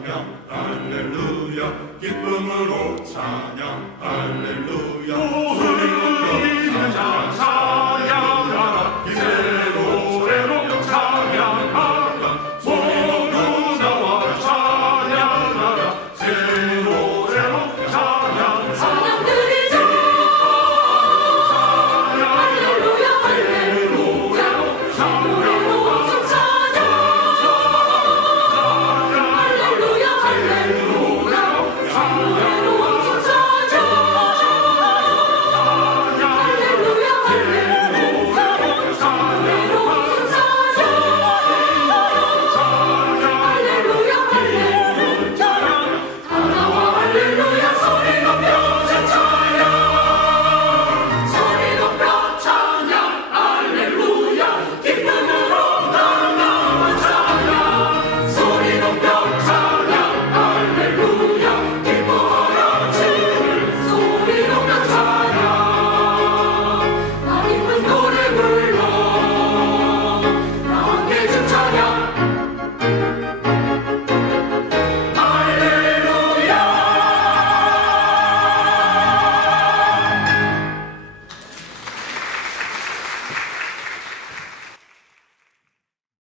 찬양 할렐루야. 기쁨으로 찬양 할렐루야.